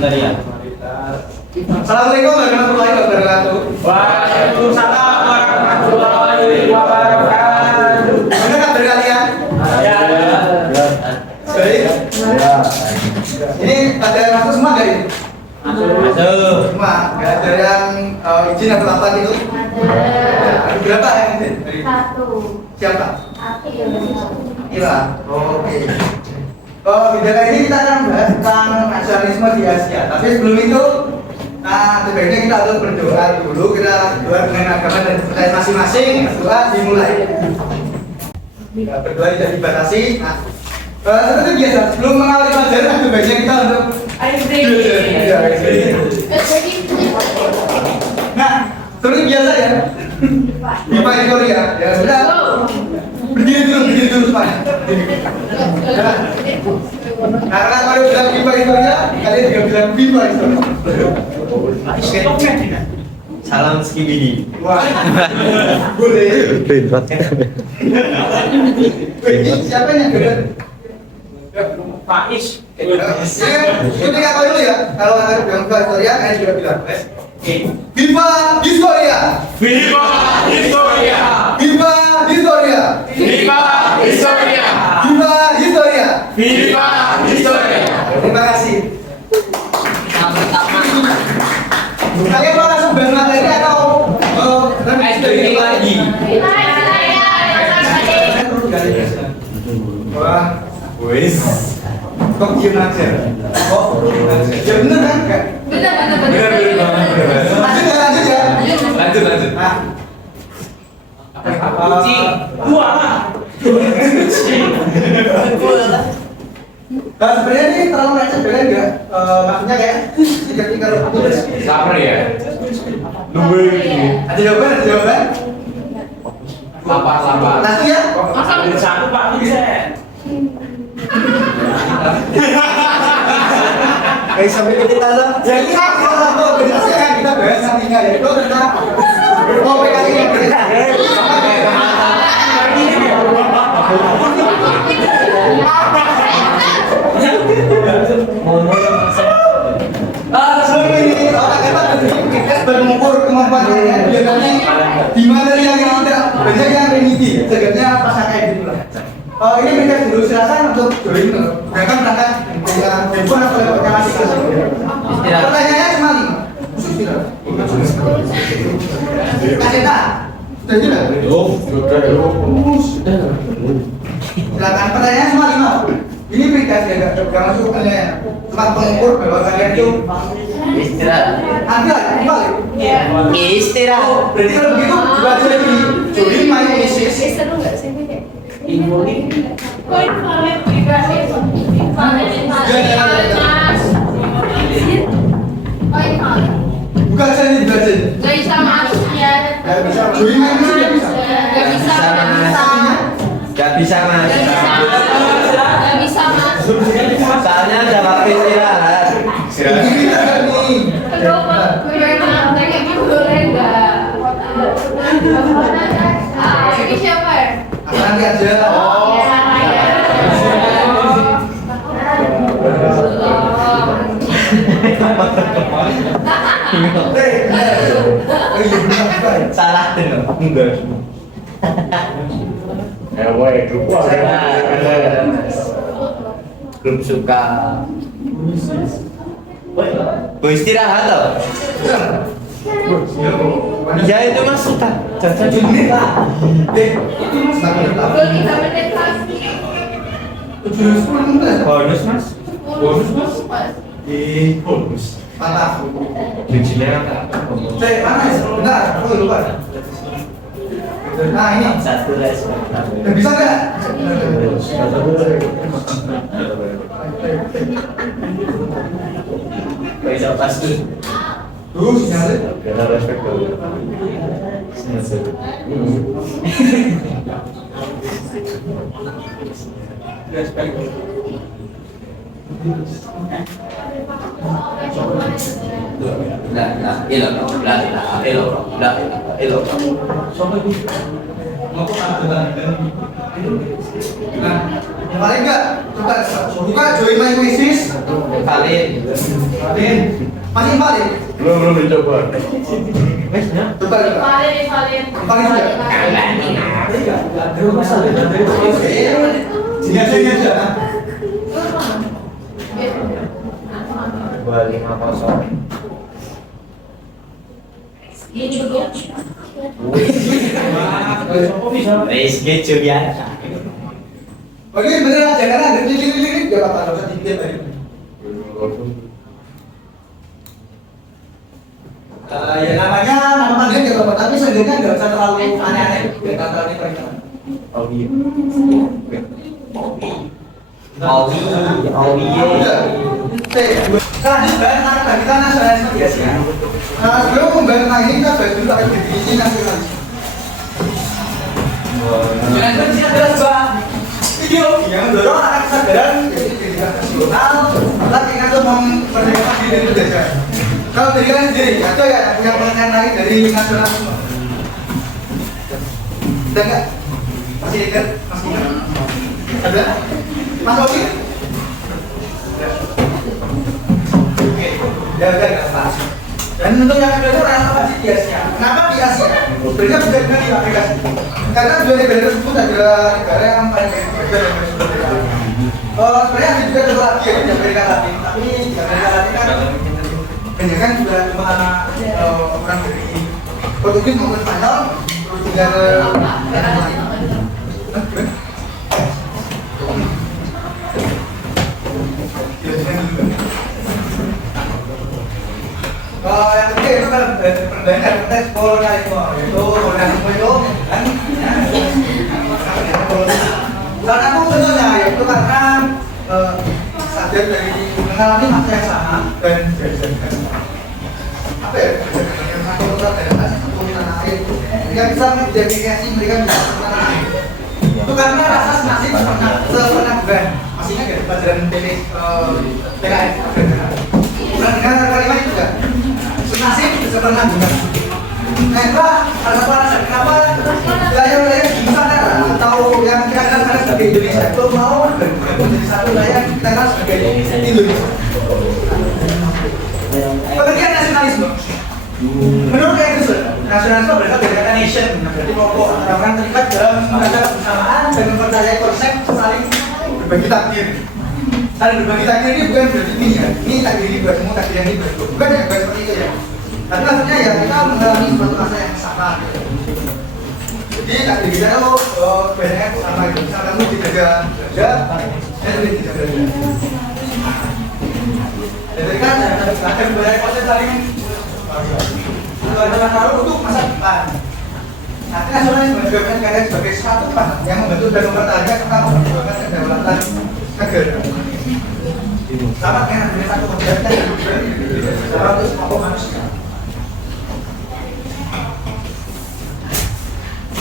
humanitarian. Assalamualaikum warahmatullahi wabarakatuh. Waalaikumsalam warahmatullahi wabarakatuh. Gimana kabar kalian? Ya. Baik. Ya. Ini ada masuk semua nggak ini? Masuk. Semua. Nggak ada yang izin atau apa gitu? Ada berapa yang izin? Satu. Siapa? Akil. Ila. Oke. Video kali ini kita akan membahas tentang nasionalisme di Asia. Tapi sebelum itu, sebaiknya kita harus berdoa dulu. Kita berdoa dengan agama dan kepercayaan masing-masing. Doa dimulai. Berdoa tidak dibatasi. Seperti biasa, sebelum mengawali pelajaran, sebaiknya kita untuk Nah, seperti biasa ya. Bipa di Korea, ya sudah. Berdiri dulu Pak. Karena kalau bilang Bipa di Korea, kalian juga bilang Bipa di Korea. Salam skibidi. Wah, boleh. Siapa yang dengar? Faiz. Ketika kau dulu ya, kalau ada bilang Bipa di Korea, kalian juga bilang Bipa di Korea. Viva Historia. Viva Historia. Viva Historia. Viva Historia. Viva Historia. Terima kasih. Kalian mau langsung bahas materi atau Ini lagi. Wah, Wes. kok diem aja? Kok diem aja? Ya bener kan? Enggak? Benar. Lanjut ya. Lanjut. Nah, Kucing. Wah. sebenarnya ini terlalu receh bener enggak? Maksudnya kayak seperti kalau tulis. Sabar ya. Ada jawaban? Sabar. Langsung ya? Ambil satu Pak Vincent. Kayak sampai ke kita lah. Jadi kalau penjelasan kan kita bahas nantinya yaitu tentang PKI yang sebelum ini orang kata kita mengukur kemampuan kalian biasanya di mana yang tidak banyak yang remedi sebenarnya pas kayak gitu lah. Ini mereka dulu silakan untuk join mereka berangkat dengan handphone atau lewat masih pertanyaannya cuma 5 kasih tak sudah jelas silakan pertanyaan cuma 5 ini aplikasi agak masuk pertanyaan tempat pengukur bahwa kalian itu Istirahat. nanti lagi balik Istirahat. berarti kalau begitu juga aja di join my isis Seru nggak sih ini? Infoni. Kok invalid privasi? Invalid. Oh invalid. bukan saya ini belajar Nggak bisa masuk ya. nggak bisa join my isis nggak bisa Nggak bisa. Gak bisa mas. Nggak bisa masuk. Soalnya ada waktu istirahat. ini kita kan nih Kenapa? Gue emang tanya boleh nggak? Ini siapa ya? nanti aja Salah dong. Enggak. Grup suka. Boy istirahat toh. Ya itu mas suka. Caca ini lah Gue 3 menit lagi. 10 menit bonus mas. bonus patah Bijinya apa? mana ya bentar aku lupa nah ini Satu les. bisa nggak Bisa pas tuh. sinyalnya Kita respect dulu. La ilaha illallah, la ilaha illallah, la ilaha illallah. Mau Nah, paling enggak coba buka join my quizzes. Kalian. Kalian masih balik. Belum mencoba. Coba coba. Paling Paling enggak. Sini aja. Dua 5-0. PSG Juliana. Oke, bener aja karena ada lirik-lirik enggak apa-apa, enggak usah dipikir lagi. Ya namanya nama panggilan enggak apa-apa, tapi seenggaknya enggak usah terlalu aneh-aneh, enggak terlalu peringatan. Oh iya. Oh iya. Lanjut bayar anak bagi tanah nasionalisme biasa ya. Sebelum membayar tanah ini kita bahas dulu akan definisi nasionalisme. Nasionalisme di sini adalah sebuah ideologi yang mendorong anak kesadaran yaitu pendidikan nasional, alat yang untuk memerdekakan diri dari penjajahan. Kalau dari kalian sendiri, atau ya punya pengertian lain dari nasionalisme? Ada nggak? Masih ingat? Masih ingat? Ada? Mas Oki? Oke, ya udah nggak pas. Dan untuk yang kedua itu apa sih biasanya? Kenapa di Asia? Mereka benar-benar di aplikasi. Karena dua negara tersebut adalah negara yang paling berbeda dengan saudara. Sebenarnya ada juga negara lagi yang di Amerika Latin, tapi di Amerika Latin kan kebanyakan juga cuma orang dari Portugis maupun Spanyol, terus juga yang lain. Yang ketiga itu kan perbedaan konteks kolonialisme, yaitu kolonialisme itu kan salah satu contohnya yaitu karena sadar dari mengalami masa yang sama dan diajarkan apa ya yang satu kota dan satu tanah air mereka bisa mengidentifikasi mereka bisa tanah air itu karena rasa senasib sepenanggungan masih ingat ya pelajaran PKN pernah dengar kalimat itu kan senasib sepenanggungan. Kenapa? Kenapa wilayah-wilayah di Nusantara atau yang kita kenal sebagai Indonesia itu mau bergabung menjadi satu wilayah yang kita kenal sebagai Indonesia? Pengertian nasionalisme. Menurut yang itu, nasionalisme berasal dari kata nation, berarti kelompok antara orang terlibat dalam merasa bersamaan dan mempercayai konsep saling berbagi takdir. Saling berbagi takdir ini bukan berarti ini ya, ini takdir ini buatmu, takdir yang ini buatmu. Bukan ya, bukan seperti itu ya. Tapi maksudnya ya kita mengalami suatu masa yang sama. Jadi takdir kita itu banyak sama itu. Misalnya kamu dijaga, saya juga dijaga. Jadi kan ada banyak konsep saling ada lalu untuk masa depan. Nanti nasionalisme juga kan kalian sebagai suatu paham yang membantu dan mempertahankan serta memperjuangkan kedaulatan negara. Sama dengan ada satu konsepnya yang berbeda untuk semua manusia.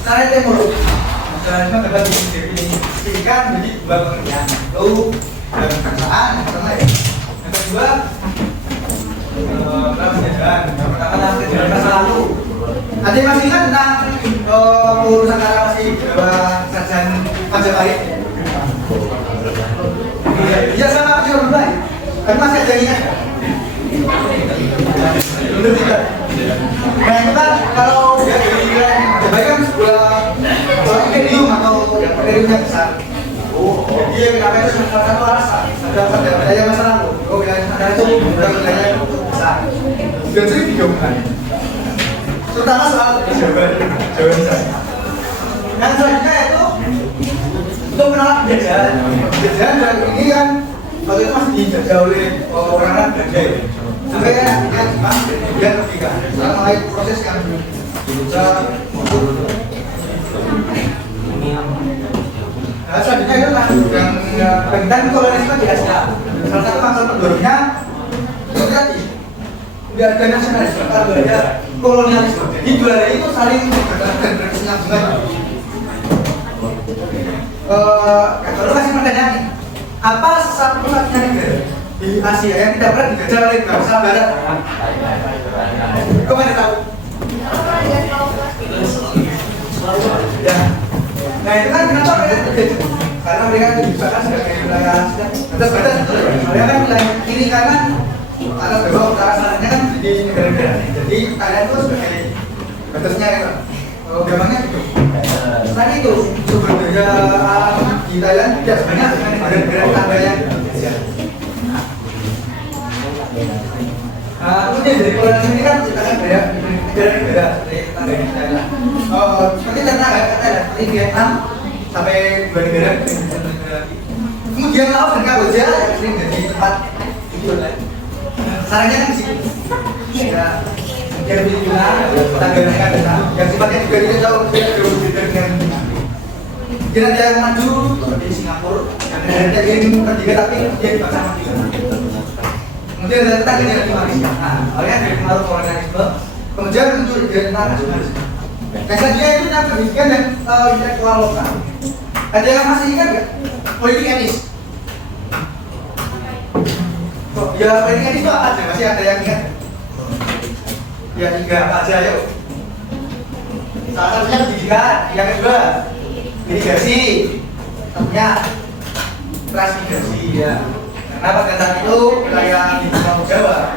Saya teknologi, nasionalisme dapat didefinisikan menjadi dua pengertian, yaitu dan kebangsaan yang pertama ya. Yang kedua penjajahan. Yang pertama adalah penjajahan masa lalu. Nanti masih ingat tentang urusan karena masih di bawah kerajaan Majapahit. Iya sama aku juga mulai. Kan masih ada yang ingat. Belum tidak. Nah itu kan kalau dia dari Majapahit kan sebuah imperium atau imperium yang besar. Jadi kenapa itu salah satu alasan ada wilayah masa lalu. Wilayah itu wilayah yang besar. Dan sering digaungkan. Terutama soal Jawa besar. Yang selanjutnya itu untuk menolak penjajahan. Penjajahan dan ini kan waktu itu masih dijajah oleh orang-orang Belanda. Sampai ya Jepang kemudian ketika setelah mulai proses yang bisa nah, selanjutnya itu kan yang tentang kolonialisme di Asia. Salah satu faktor pendorongnya itu tadi tidak ada nasionalisme, kalau ada kolonialisme. Jadi dua hal itu saling berkaitan berkesinambungan. Kalau kasih pertanyaan nih, apa satu-satunya negara di Asia yang tidak pernah dijajah oleh bangsa Barat? Kau mana tahu? Ya. Nah itu kan kenapa mereka terjadi? Karena mereka diciptakan sebagai wilayah batas-batas itu. Mereka kan wilayah kiri kanan, atas bawah utara selanjutnya kan di negara-negara. Jadi kalian itu sebagai batasnya ya. Gampangnya gitu. Selain itu sumber daya alam di Thailand tidak sebanyak dengan negara-negara tetangga yang kemudian dari kolonialisme ini kan menciptakan banyak negara-negara dari tetangga di Thailand. Seperti Thailand, seperti Vietnam sampai dua negara. Kemudian Laos dan Kamboja yang sering jadi tempat tujuan lain. Sarannya kan di situ. Ya, yang Filipina, tetangga negara yang sifatnya juga tidak tahu dia berbeda dengan negara yang maju seperti Singapura yang negara yang ketiga tapi dia juga sama juga. Kemudian ada tetangganya di Malaysia. Nah, awalnya dari pengaruh kolonialisme, kemudian muncul identitas nasionalisme. Dan selanjutnya itu yang pendidikan dan intelektual lokal. Ada yang masih ingat nggak? Politik etis. Ya politik etis itu apa aja? Masih ada yang ingat? Ya tiga apa aja yuk. Salah satunya pendidikan, yang kedua irigasi, tentunya transmigrasi ya. Karena pada saat itu wilayah di Pulau Jawa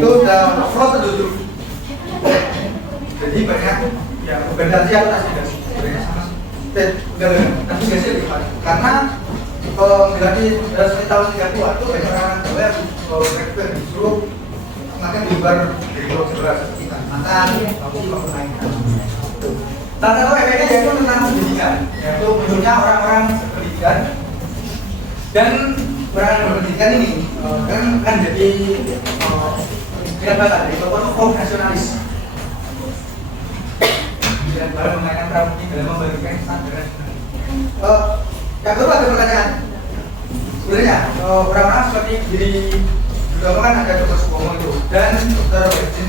itu sudah overflow penduduk. Jadi banyak ya urbanisasi atau transmigrasi sebenarnya sama. Transmigrasi lebih baik karena berarti dari tahun 30-an itu banyak orang Jawa yang mereka disuruh makan di luar dari Pulau Jawa seperti Kalimantan, Papua, maupun lainnya. Salah satu efeknya yaitu tentang pendidikan, yaitu munculnya orang-orang berpendidikan dan orang berpendidikan ini kan jadi tidak bakat dari tokoh nasionalis dan baru memainkan peran penting dalam membagikan standar. Yang kedua ada pertanyaan. Sebenarnya orang-orang seperti di Jawa kan ada dokter Supomo itu dan dokter Bersin,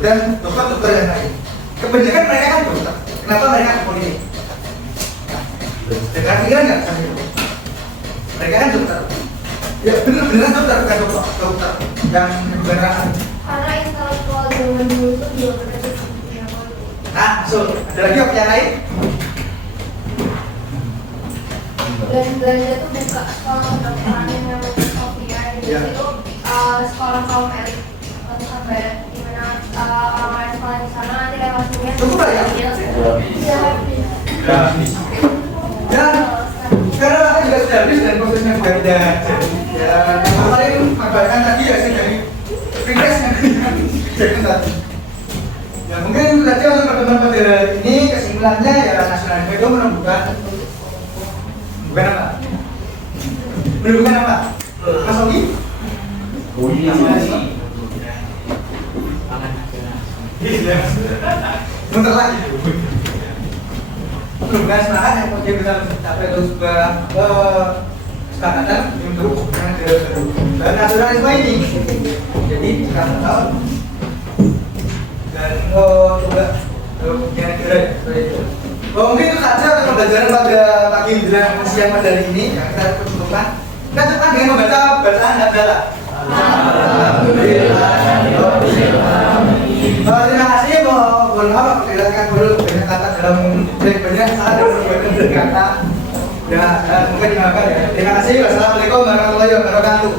dan dokter-dokter yang lain. Kebanyakan mereka kan dokter. Kenapa mereka ke politik? Dengan pikiran nggak? Mereka kan dokter. Ya benar-benar dokter, bukan dokter yang beneran. Karena intelektual zaman dulu itu juga berarti. Nah, so ada lagi opsi yang lain? Dan Belanda tuh buka sekolah kedokteran yang namanya Sofia. Jadi itu sekolah kaum elit Kota Barat, di mana orang-orang sekolah di sana nanti kelasnya Cukup lah ya? Iya. Dan karena aku juga sudah habis dan prosesnya juga tidak ya yang paling menggambarkan tadi ya saya dari Pringles yang jadi tadi ya mungkin tadi untuk pertemuan pada ini kesimpulannya ya nasionalisme itu menumbuhkan bukan apa? Menumbuhkan apa? Mas Ogi? Nasionalisme? Bentar lagi bukan semangat yang kemudian bisa mencapai itu sebuah kesepakatan untuk negara baru dan nasionalisme ini jadi sekarang tahun dan coba punya negara seperti itu. Mungkin itu saja untuk pembelajaran pada pagi menjelang siang pada hari ini yang kita cukupkan. Kita cukupkan dengan membaca bacaan hamdalah. Terima kasih, mohon maaf pergerakan dulu banyak kata dalam banyak salah dalam banyak kata. Ya, mungkin dimaafkan ya. Terima kasih. Wassalamualaikum warahmatullahi wabarakatuh.